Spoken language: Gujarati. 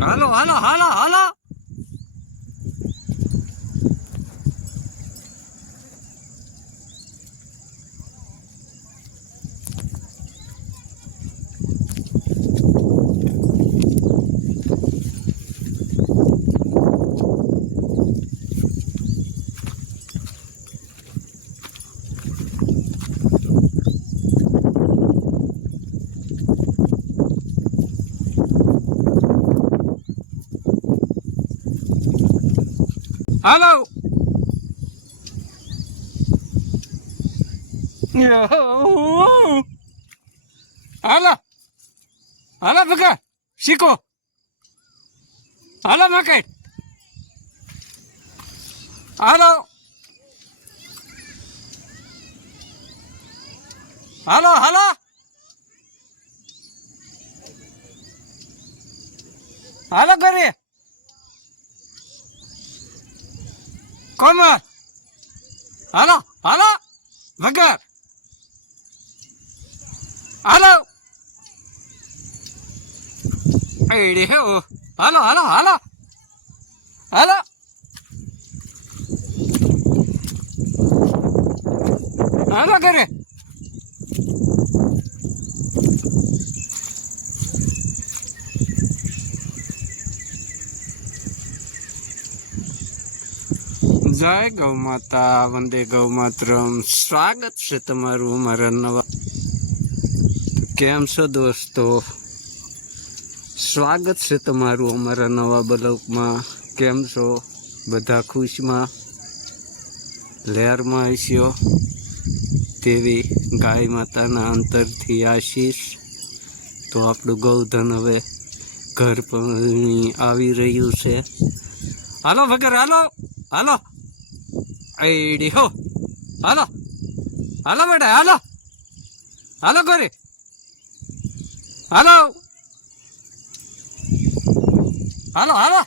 હાલો હાલો હાલો હાલો હાલો હાલો હાલો ભગા શીખો હાલો માર્કેટ હાલો હાલો હાલો હાલો કરે કોમર હાલો હાલો ભગર હાલો એડે હે ઓ હાલો હાલો હાલો હાલો હાલો કરે જય ગૌ માતા વંદે ગૌ માતરમ સ્વાગત છે તમારું મારા નવા કેમ છો દોસ્તો સ્વાગત છે તમારું અમારા નવા બ્લોગમાં કેમ છો બધા ખુશમાં લહેરમાં હસ્યો તેવી ગાય માતાના અંતરથી આશીષ તો આપણું ગૌધન હવે ઘર પર આવી રહ્યું છે હાલો વગર હાલો હાલો આઈડી હો હાલો હાલો બેટા હાલો હાલો કરે હાલો હાલો હાલો